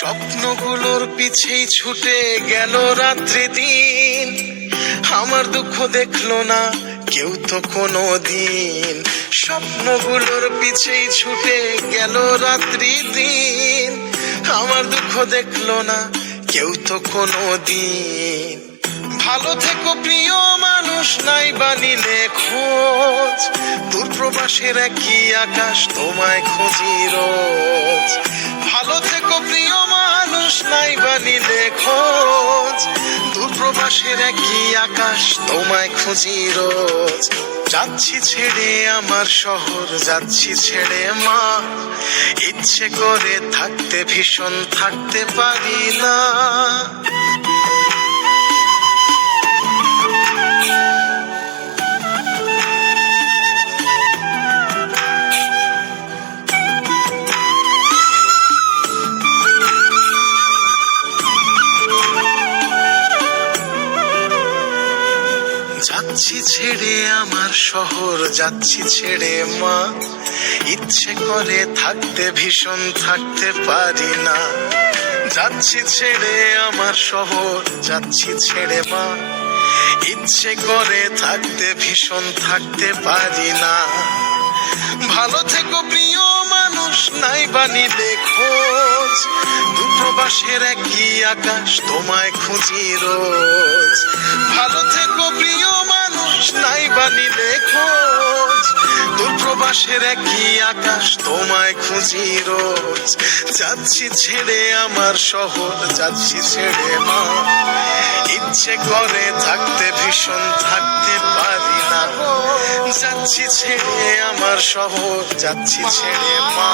স্বপ্নগুলোর পিছেই ছুটে গেল রাত্রি দিন আমার দুঃখ দেখলো না কেউ তো কোনো দিন স্বপ্নগুলোর পিছেই ছুটে গেল রাত্রি দিন আমার দুঃখ দেখলো না কেউ তো কোনো দিন ভালো থেকো প্রিয় মানুষ নাই বানিলে খোঁজ দূর প্রবাসের কি আকাশ তোমায় খুঁজি রোজ ভালো থেকো প্রিয় মানুষ নাই বানিলে খোঁজ দূর প্রবাসের কি আকাশ তোমায় খুঁজি রোজ যাচ্ছি ছেড়ে আমার শহর যাচ্ছি ছেড়ে মা ইচ্ছে করে থাকতে ভীষণ থাকতে পারি না যাচ্ছি ছেড়ে আমার শহর যাচ্ছি ছেড়ে মা ইচ্ছে করে থাকতে ভীষণ থাকতে পারি না যাচ্ছি ছেড়ে আমার শহর যাচ্ছি ছেড়ে মা ইচ্ছে করে থাকতে ভীষণ থাকতে পারি না ভালো থেকো প্রিয় মানুষ নাই বানি খোঁজ দুপ্রবাসের একই আকাশ তোমায় খুঁজি রোজ ভালো থেকো প্রিয় মানুষ নাই বানি খোঁজ দুপ্রবাসের একই আকাশ তোমায় খুঁজি রোজ যাচ্ছি ছেড়ে আমার শহর যাচ্ছি ছেড়ে মা ইচ্ছে করে থাকতে ভীষণ থাকতে পারি না যাচ্ছি ছেড়ে আমার শহর যাচ্ছি ছেড়ে মা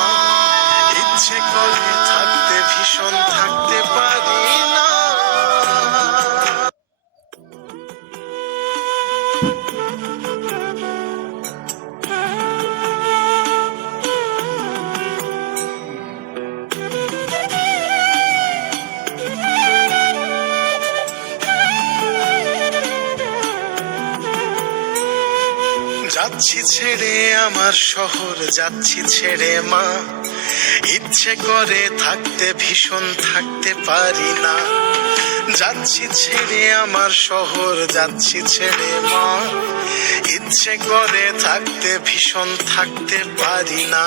যাচ্ছি ছেড়ে আমার শহর যাচ্ছি ছেড়ে মা ইচ্ছে করে থাকতে ভীষণ থাকতে পারি না যাচ্ছি ছেড়ে আমার শহর যাচ্ছি ছেড়ে মা ইচ্ছে করে থাকতে ভীষণ থাকতে পারি না